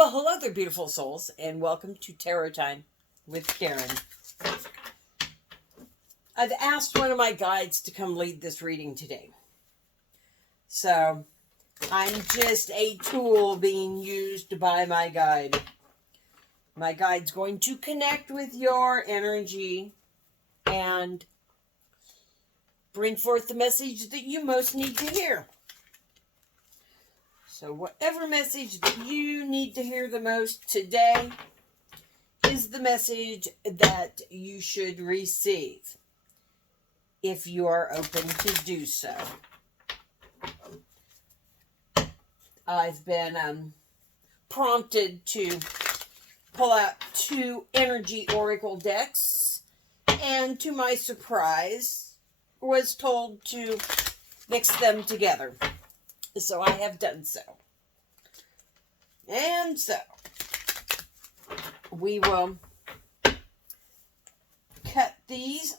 Well, hello there, beautiful souls, and welcome to Tarot Time with Karen. I've asked one of my guides to come lead this reading today. So, I'm just a tool being used by my guide. My guide's going to connect with your energy and bring forth the message that you most need to hear. So whatever message that you need to hear the most today is the message that you should receive if you are open to do so. I've been prompted to pull out 2 energy oracle decks, and to my surprise was told to mix them together. So I have done so. And so we will cut these.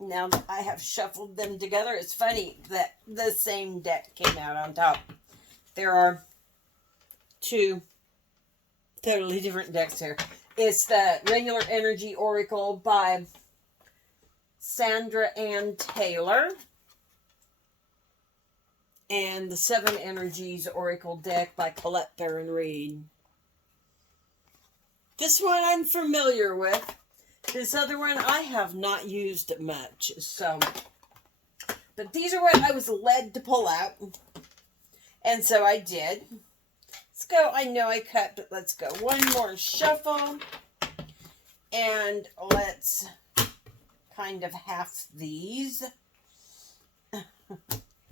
Now that I have shuffled them together, it's funny that the same deck came out on top. There are 2 totally different decks here. It's the Regular Energy Oracle by Sandra Ann Taylor. And the 7 Energies Oracle deck by Colette Baron Reed. This one I'm familiar with. This other one I have not used much. But these are what I was led to pull out. And so I did. Let's go. I know I cut, but let's go. One more shuffle. And let's kind of half these.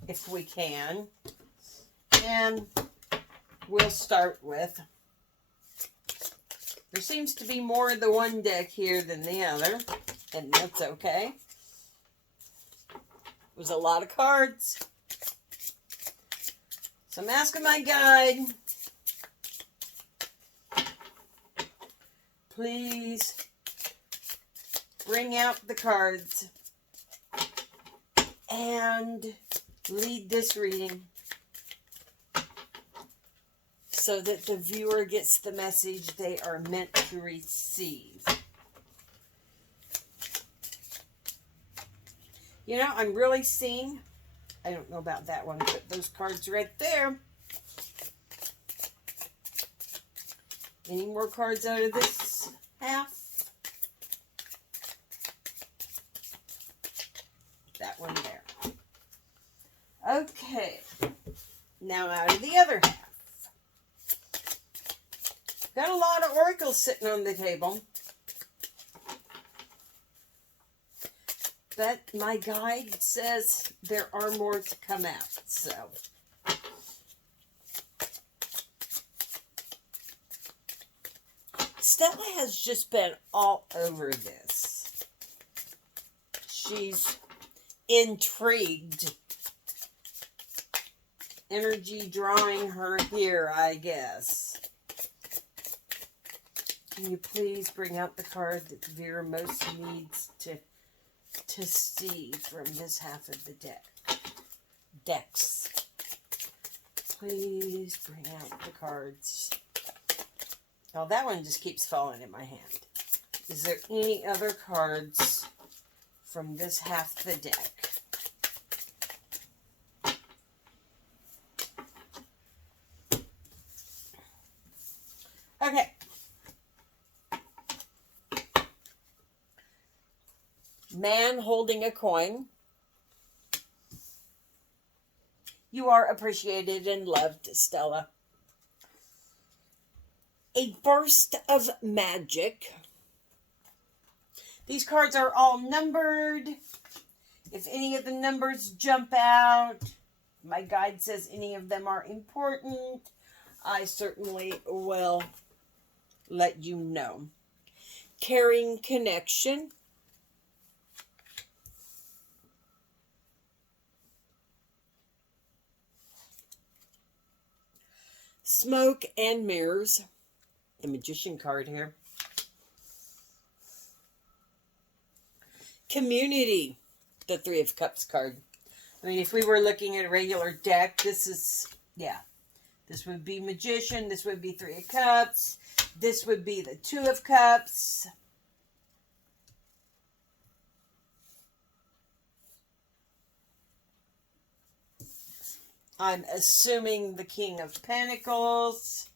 If we can. And we'll start with, there seems to be more of the one deck here than the other, and that's okay. It was a lot of cards. So I'm asking my guide, please bring out the cards and lead this reading so that the viewer gets the message they are meant to receive. You know, I'm really seeing, I don't know about that one, but those cards right there. Any more cards out of this half? That one there. Okay, now out of the other half. Got a lot of oracles sitting on the table. But my guide says there are more to come out, so. Stella has just been all over this. She's intrigued. Energy drawing her here, I guess. Can you please bring out the card that the viewer most needs to see from this half of the decks? Please bring out the cards. Oh, that one just keeps falling in my hand. Is there any other cards from this half of the deck? Okay. Man holding a coin. You are appreciated and loved, Stella. A burst of magic. These cards are all numbered. If any of the numbers jump out, my guide says any of them are important, I certainly will let you know. Caring connection. Smoke and mirrors. The Magician card here. Community. The 3 of Cups card. I mean, if we were looking at a regular deck, this is, yeah. This would be Magician. This would be Three of Cups. This would be the Two of Cups. I'm assuming the King of Pentacles.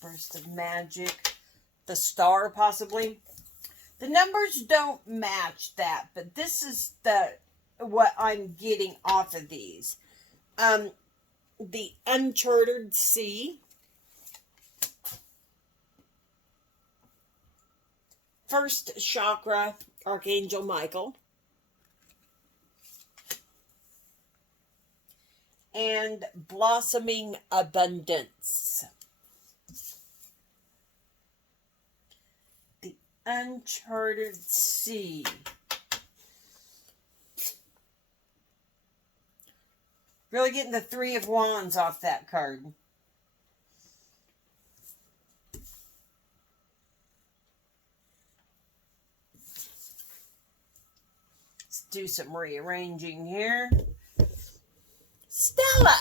Burst of Magic. The Star, possibly. The numbers don't match that, but this is what I'm getting off of these. The Uncharted Sea. First Chakra, Archangel Michael. And Blossoming Abundance. The Uncharted Sea. Really getting the Three of Wands off that card. Let's do some rearranging here. Stella!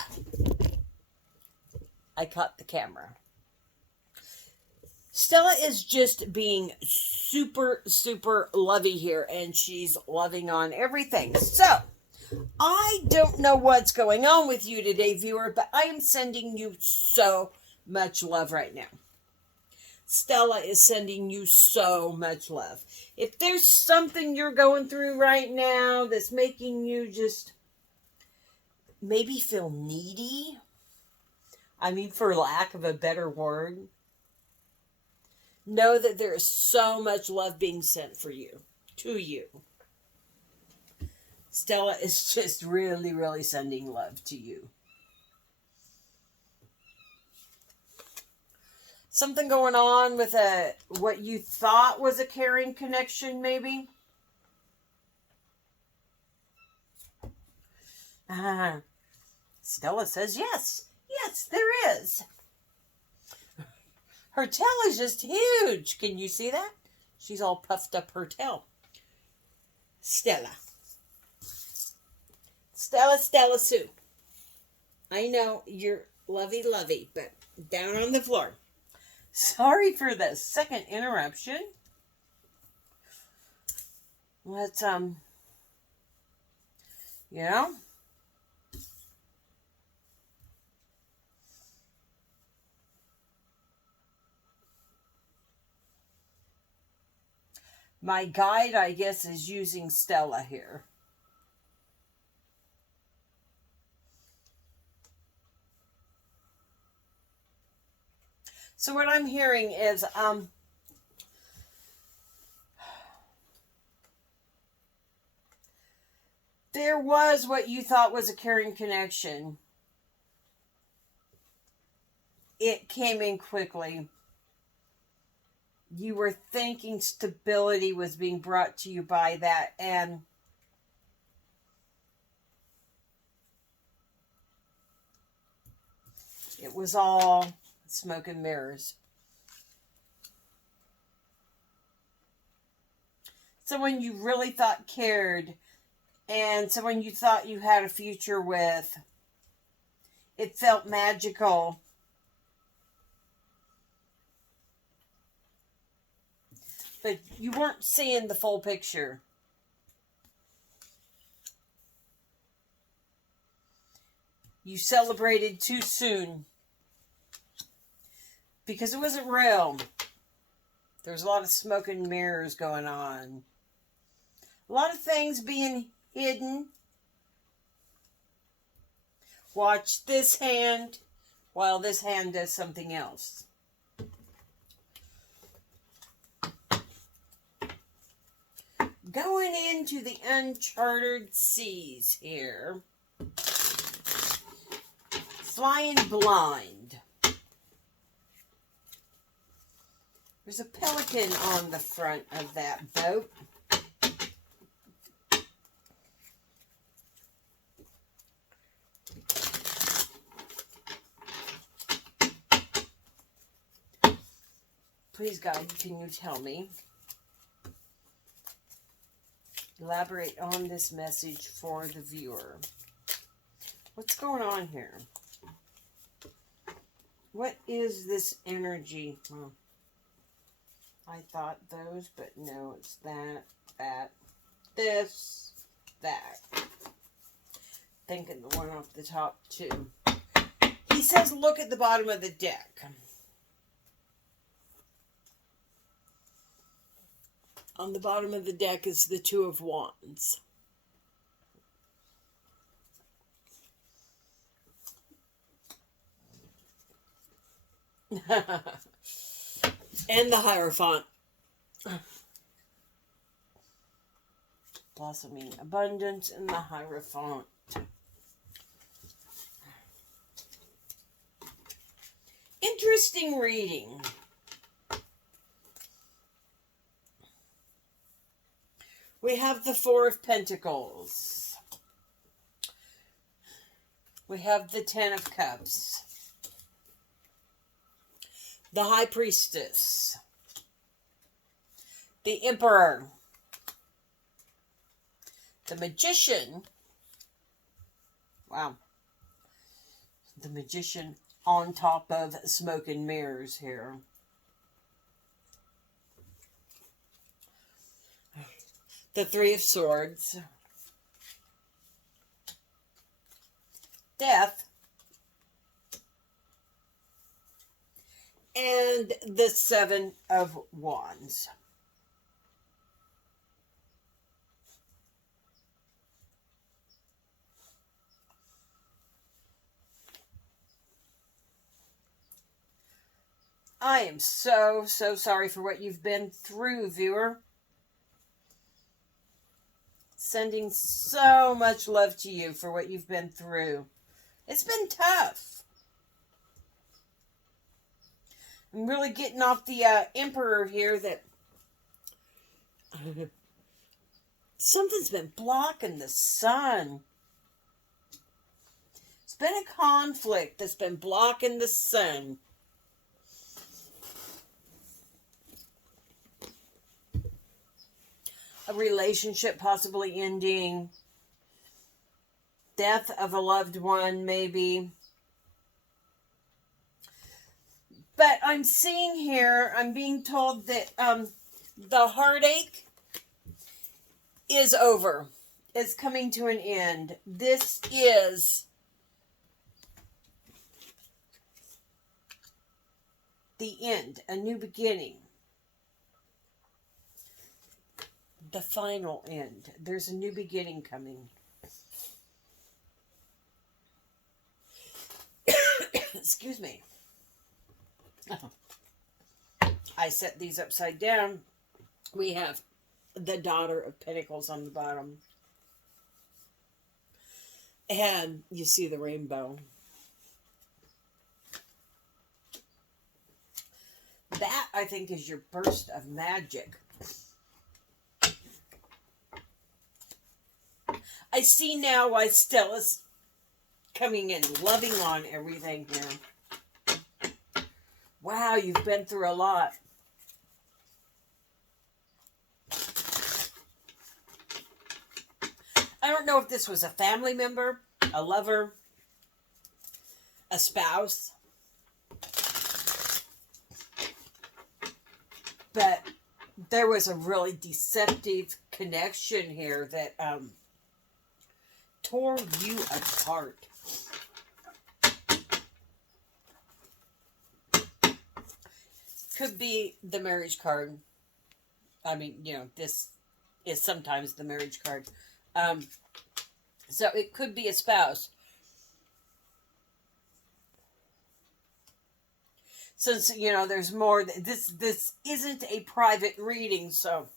I caught the camera. Stella is just being super, super lovey here, and she's loving on everything. So, I don't know what's going on with you today, viewer, but I am sending you so much love right now. Stella is sending you so much love. If there's something you're going through right now that's making you just maybe feel needy, I mean, for lack of a better word, know that there is so much love being sent for you, to you. Stella is just really, really sending love to you. Something going on with what you thought was a caring connection, maybe? Stella says yes. Yes, there is. Her tail is just huge. Can you see that? She's all puffed up her tail. Stella. Stella Sue. I know you're lovey, but down on the floor. Sorry for the second interruption. Let's, my guide, I guess, is using Stella here. So what I'm hearing is, there was what you thought was a caring connection. It came in quickly. You were thinking stability was being brought to you by that, and it was all smoke and mirrors. Someone you really thought cared, and someone you thought you had a future with. It felt magical. But you weren't seeing the full picture. You celebrated too soon. Because it wasn't real. There's a lot of smoke and mirrors going on. A lot of things being hidden. Watch this hand while this hand does something else. Going into the uncharted seas here. Flying blind. There's a pelican on the front of that boat. Please, God, can you tell me? Elaborate on this message for the viewer. What's going on here? What is this energy? Well, I thought those, but no, it's that, this, that. Thinking the one off the top, too. He says, look at the bottom of the deck. On the bottom of the deck is the Two of Wands. And the Hierophant. Blossoming abundance and the Hierophant. Interesting reading. We have the Four of Pentacles. We have the Ten of Cups. The High Priestess. The Emperor. The Magician. Wow. The Magician on top of smoke and mirrors here. The Three of Swords. Death. And the Seven of Wands. I am so sorry for what you've been through, viewer. Sending so much love to you for what you've been through. It's been tough. I'm really getting off the Emperor here that something's been blocking the sun. It's been a conflict that's been blocking the sun. A relationship possibly ending. Death of a loved one, maybe. But I'm seeing here, I'm being told that the heartache is over. It's coming to an end. This is the end, a new beginning. The final end. There's a new beginning coming. Excuse me. I set these upside down. We have the Daughter of Pentacles on the bottom. And you see the rainbow. That, I think, is your burst of magic. I see now why Stella's coming in, loving on everything here. Wow, you've been through a lot. I don't know if this was a family member, a lover, a spouse. But there was a really deceptive connection here that tore you apart. Could be the marriage card. I mean, you know, this is sometimes the marriage card. So it could be a spouse. Since, you know, there's more. This isn't a private reading, so.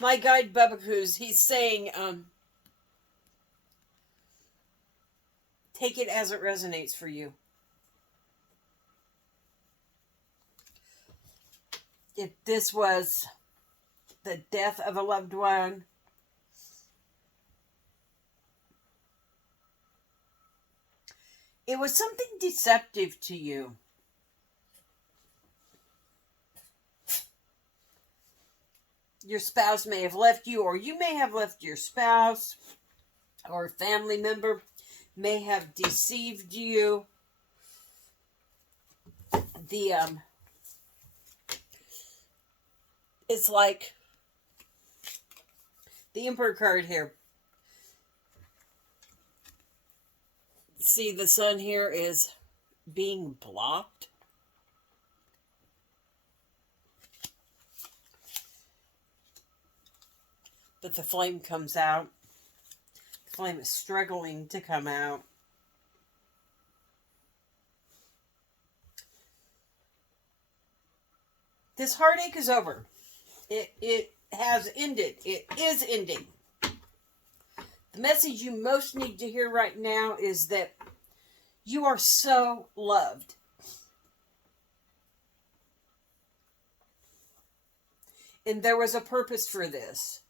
My guide, Bubba Cruz, he's saying, take it as it resonates for you. If this was the death of a loved one, it was something deceptive to you. Your spouse may have left you, or you may have left your spouse, or a family member may have deceived you. It's like the Emperor card here. See, the sun here is being blocked. But the flame comes out. The flame is struggling to come out. This heartache is over. It has ended. It is ending. The message you most need to hear right now is that you are so loved. And there was a purpose for this.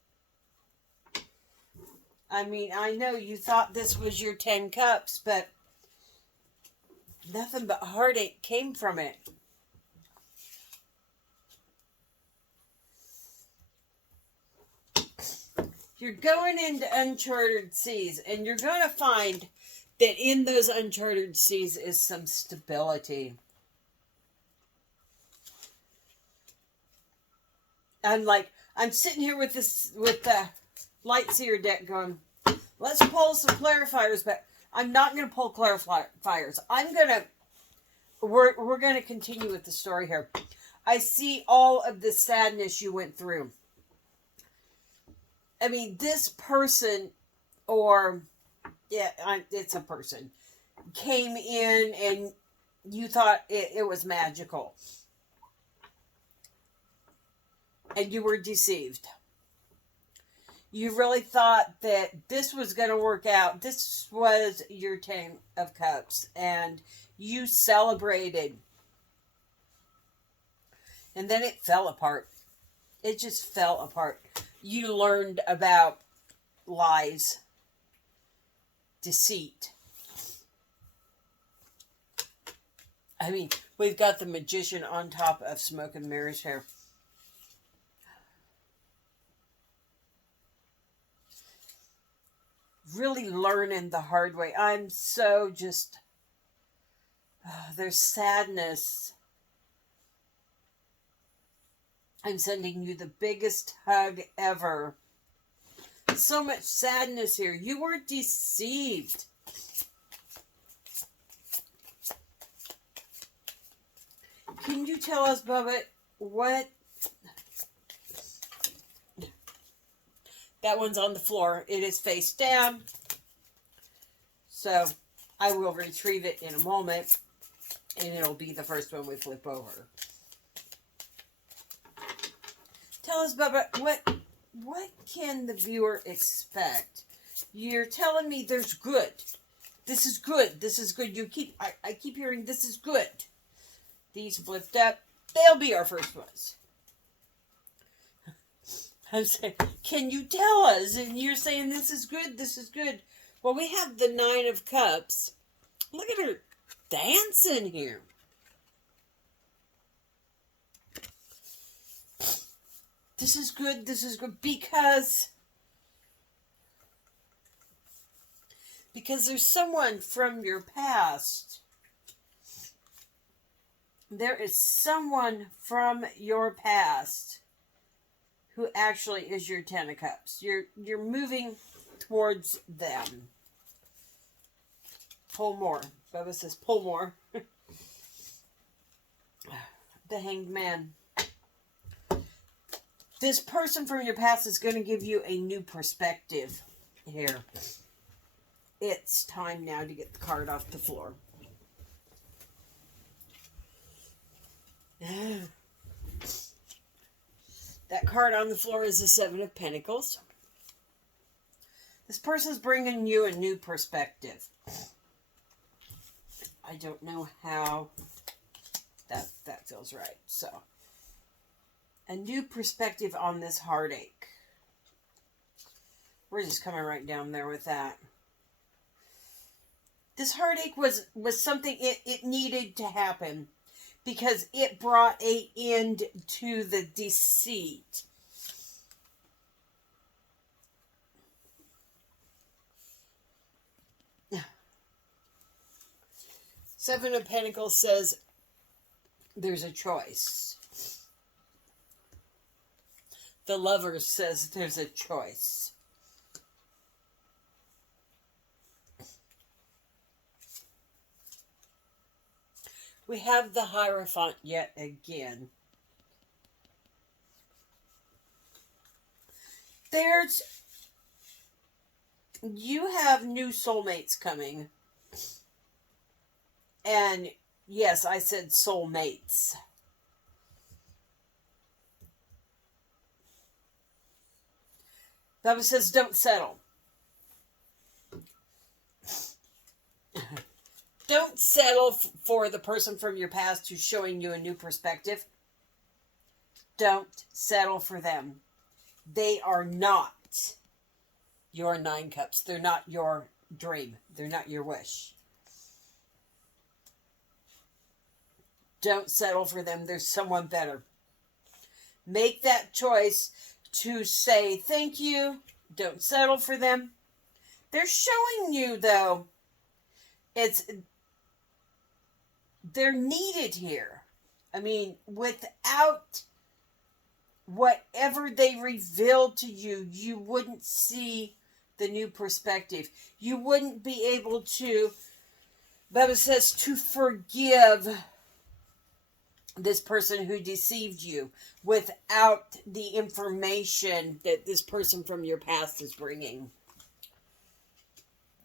I mean, I know you thought this was your 10 cups, but nothing but heartache came from it. You're going into uncharted seas, and you're going to find that in those uncharted seas is some stability. I'm sitting here with the Light Seer deck going, let's pull some clarifiers, but I'm not going to pull clarifiers. We're going to continue with the story here. I see all of the sadness you went through. I mean, this person, it's a person, came in and you thought it was magical. And you were deceived. You really thought that this was going to work out. This was your 10 of Cups. And you celebrated. And then it fell apart. It just fell apart. You learned about lies, deceit. I mean, we've got the Magician on top of Smoke and Mirrors here. Really learning the hard way. I'm so just... there's sadness. I'm sending you the biggest hug ever. So much sadness here. You were deceived. Can you tell us, Bubba, what... That one's on the floor. It is face down. So I will retrieve it in a moment. And it'll be the first one we flip over. Tell us, Bubba, what can the viewer expect? You're telling me there's good. This is good. This is good. I keep hearing this is good. These flipped up. They'll be our first ones. I'm saying, can you tell us? And you're saying this is good. This is good. Well, we have the 9 of Cups. Look at her dancing here. This is good. This is good because there's someone from your past. There is someone from your past who actually is your 10 of Cups. You're moving towards them. Pull more. Bubba says pull more. The Hanged Man. This person from your past is going to give you a new perspective here. It's time now to get the card off the floor. That card on the floor is the 7 of Pentacles. This person's bringing you a new perspective. I don't know how that feels right. So, a new perspective on this heartache. We're just coming right down there with that. This heartache was something it needed to happen because it brought an end to the deceit. Seven of Pentacles says there's a choice. The Lovers says there's a choice. We have the Hierophant yet again. You have new soulmates coming. And yes, I said soulmates. Bible says don't settle. Don't settle for the person from your past who's showing you a new perspective. Don't settle for them. They are not your 9 cups. They're not your dream. They're not your wish. Don't settle for them. There's someone better. Make that choice to say thank you. Don't settle for them. They're showing you, though, they're needed here. I mean, without whatever they revealed to you, you wouldn't see the new perspective. You wouldn't be able to, Bible says, to forgive this person who deceived you without the information that this person from your past is bringing.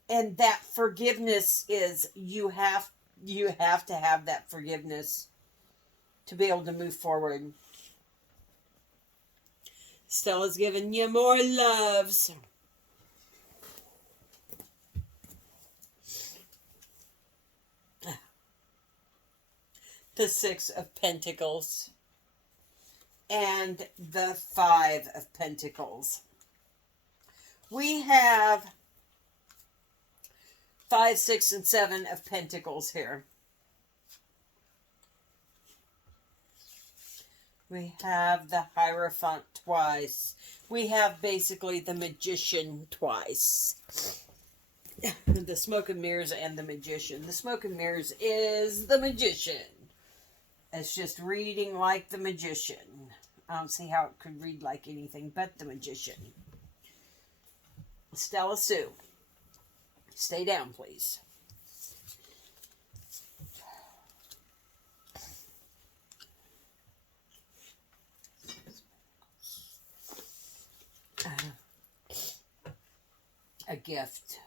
And that forgiveness is, you have to have that forgiveness to be able to move forward. Stella's giving you more loves. The 6 of Pentacles and the 5 of Pentacles. We have 5, 6, and 7 of Pentacles here. We have the Hierophant twice. We have basically the Magician twice. The Smoke and Mirrors and the Magician. The Smoke and Mirrors is the Magician. It's just reading like the Magician. I don't see how it could read like anything but the Magician. Stella Sue. Stay down, please. A gift.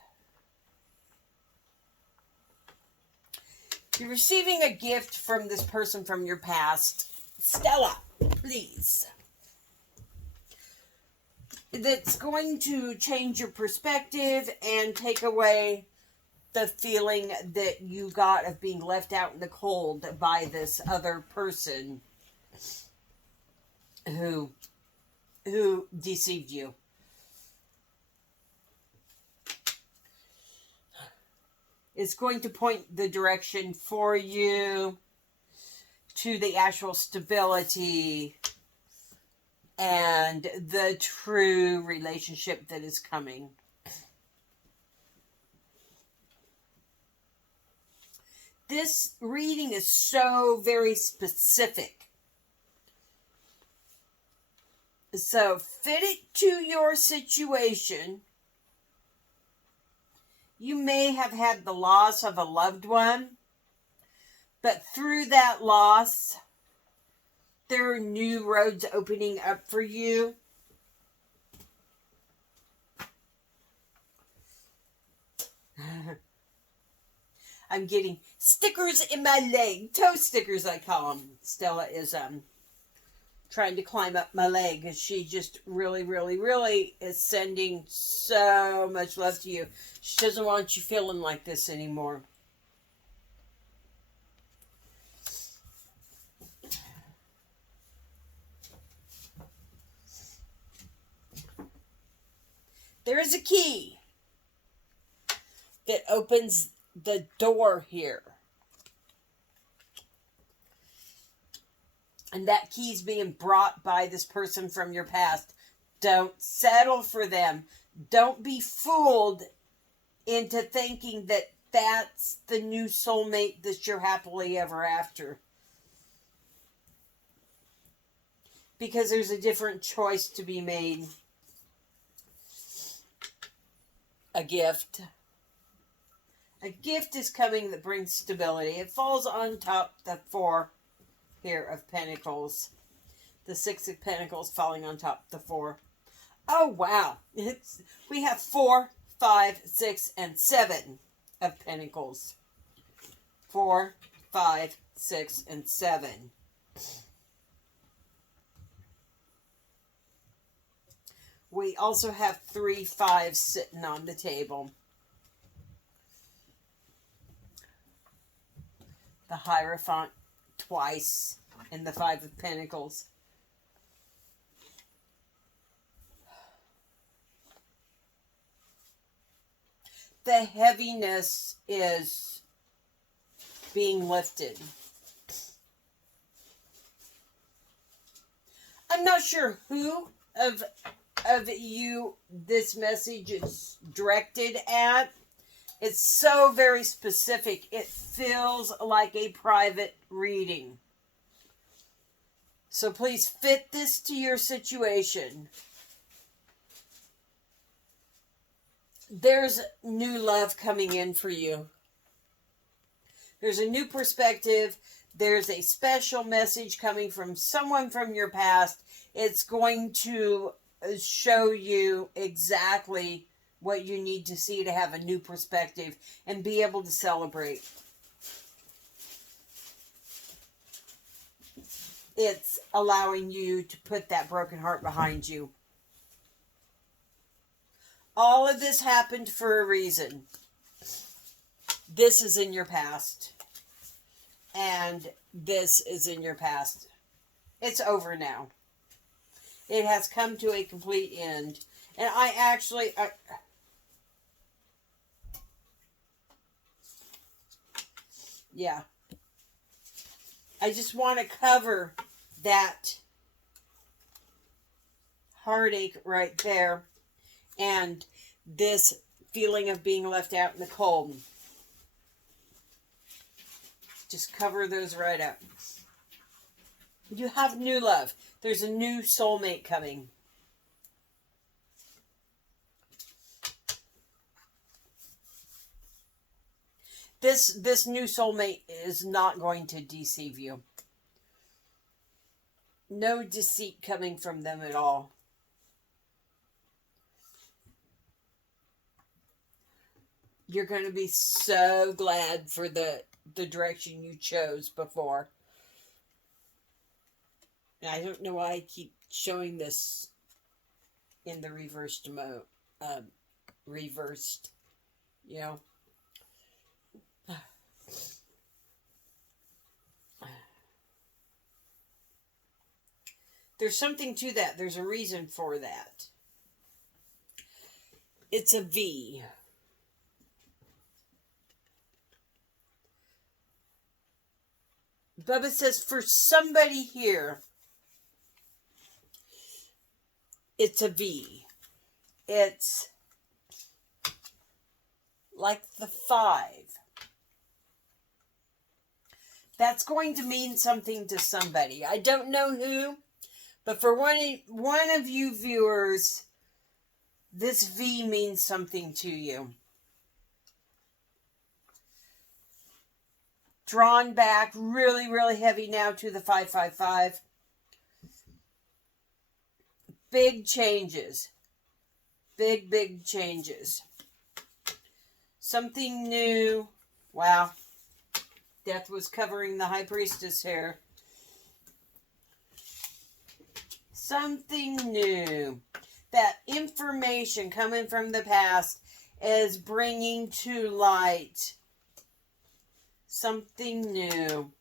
You're receiving a gift from this person from your past. Stella, please. That's going to change your perspective and take away the feeling that you got of being left out in the cold by this other person who deceived you. It's going to point the direction for you to the actual stability and the true relationship that is coming. This reading is so very specific. So fit it to your situation. You may have had the loss of a loved one, but through that loss, there are new roads opening up for you. I'm getting stickers in my leg. Toe stickers, I call them. Stella is trying to climb up my leg. And she just really, really, really is sending so much love to you. She doesn't want you feeling like this anymore. There is a key that opens the door here. And that key is being brought by this person from your past. Don't settle for them. Don't be fooled into thinking that that's the new soulmate that you're happily ever after. Because there's a different choice to be made. A gift. A gift is coming that brings stability. It falls on top the 4 here of Pentacles. The 6 of Pentacles falling on top the 4. Oh, wow. We have 4, 5, 6, and 7 of Pentacles. 4, 5, 6, and 7. We also have 3 5s sitting on the table. The Hierophant twice and the 5 of Pentacles. The heaviness is being lifted. I'm not sure who of you this message is directed at. It's so very specific. It feels like a private reading. So please fit this to your situation. There's new love coming in for you. There's a new perspective. There's a special message coming from someone from your past. It's going to show you exactly what you need to see to have a new perspective and be able to celebrate. It's allowing you to put that broken heart behind you. All of this happened for a reason. This is in your past. And this is in your past. It's over now. It has come to a complete end. And yeah. I just want to cover that heartache right there. And this feeling of being left out in the cold. Just cover those right up. You have new love. There's a new soulmate coming. This new soulmate is not going to deceive you. No deceit coming from them at all. You're going to be so glad for the direction you chose before. And I don't know why I keep showing this in the reversed mode. Reversed, you know. There's something to that. There's a reason for that. It's a V. Bubba says, for somebody here, it's a V. It's like the 5. That's going to mean something to somebody. I don't know who, but for one of you viewers, this V means something to you. Drawn back really, really heavy now to the 555. Big changes. Big, big changes. Something new. Wow. Death was covering the High Priestess here. Something new. That information coming from the past is bringing to light something new.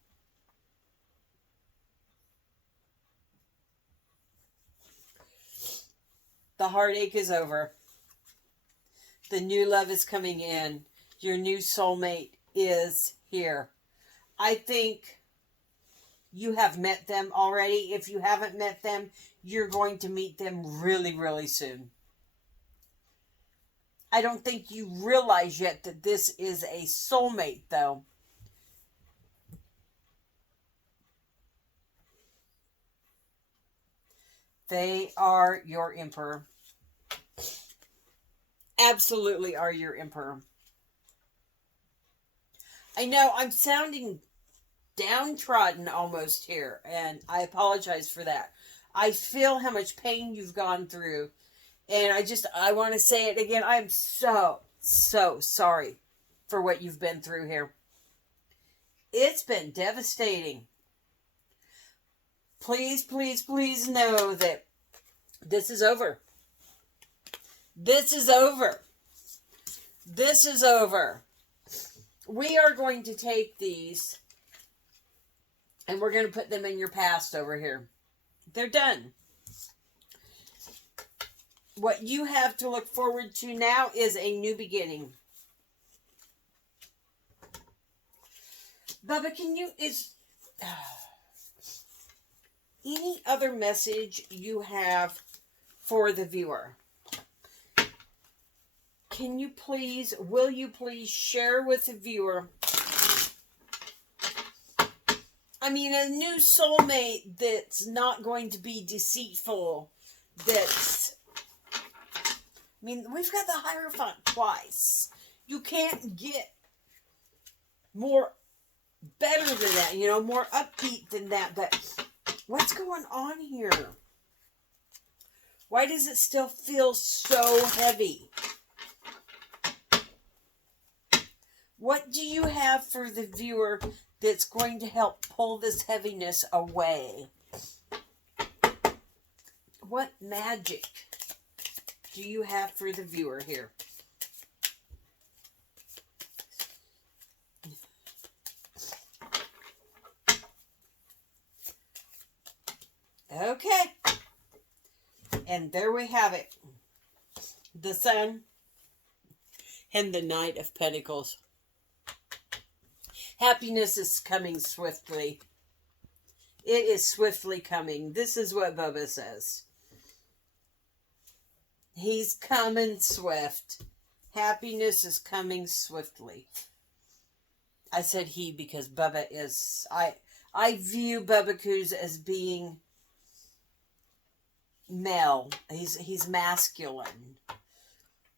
The heartache is over. The new love is coming in. Your new soulmate is here. I think you have met them already. If you haven't met them, you're going to meet them really, really soon. I don't think you realize yet that this is a soulmate, though. They are your emperor. Absolutely are your emperor. I know I'm sounding downtrodden almost here, and I apologize for that. I feel how much pain you've gone through, and I want to say it again. I'm so sorry for what you've been through here. It's been devastating. Please, please, please know that this is over. This is over. This is over. We are going to take these and we're going to put them in your past over here. They're done. What you have to look forward to now is a new beginning. Bubba, any other message you have for the viewer? Will you please share with the viewer? I mean, a new soulmate that's not going to be deceitful. We've got the Hierophant twice. You can't get better than that, more upbeat than that. But what's going on here? Why does it still feel so heavy? What do you have for the viewer that's going to help pull this heaviness away? What magic do you have for the viewer here? Okay. And there we have it. The Sun and the Knight of Pentacles. Happiness is coming swiftly. It is swiftly coming. This is what Bubba says. He's coming swift. Happiness is coming swiftly. I said he because Bubba is... I view Bubba Coos as being male. He's masculine.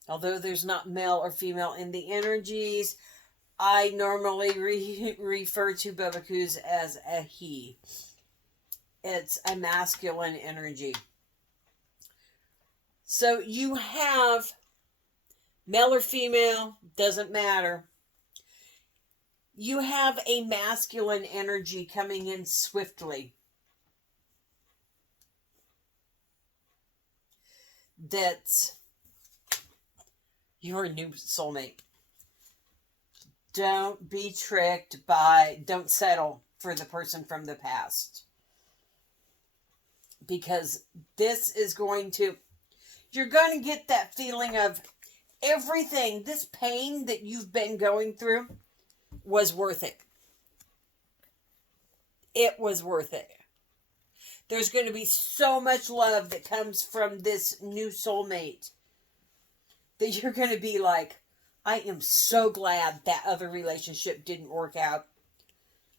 Although there's not male or female in the energies, I normally refer to Bubba Coos as a he. It's a masculine energy. So you have male or female, doesn't matter. You have a masculine energy coming in swiftly. That's your new soulmate. Don't be tricked don't settle for the person from the past. Because you're going to get that feeling of everything, this pain that you've been going through was worth it. It was worth it. There's going to be so much love that comes from this new soulmate that you're going to be like, I am so glad that other relationship didn't work out.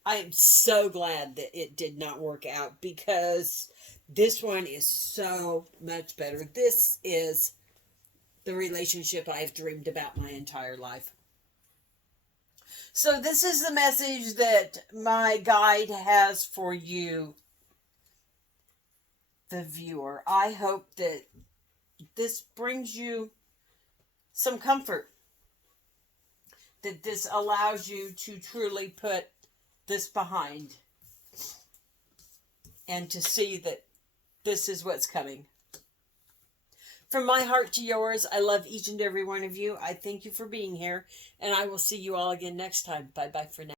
I am so glad that it did not work out because this one is so much better. This is the relationship I've dreamed about my entire life. So this is the message that my guide has for you, the viewer. I hope that this brings you some comfort. That this allows you to truly put this behind. And to see that this is what's coming. From my heart to yours, I love each and every one of you. I thank you for being here. And I will see you all again next time. Bye-bye for now.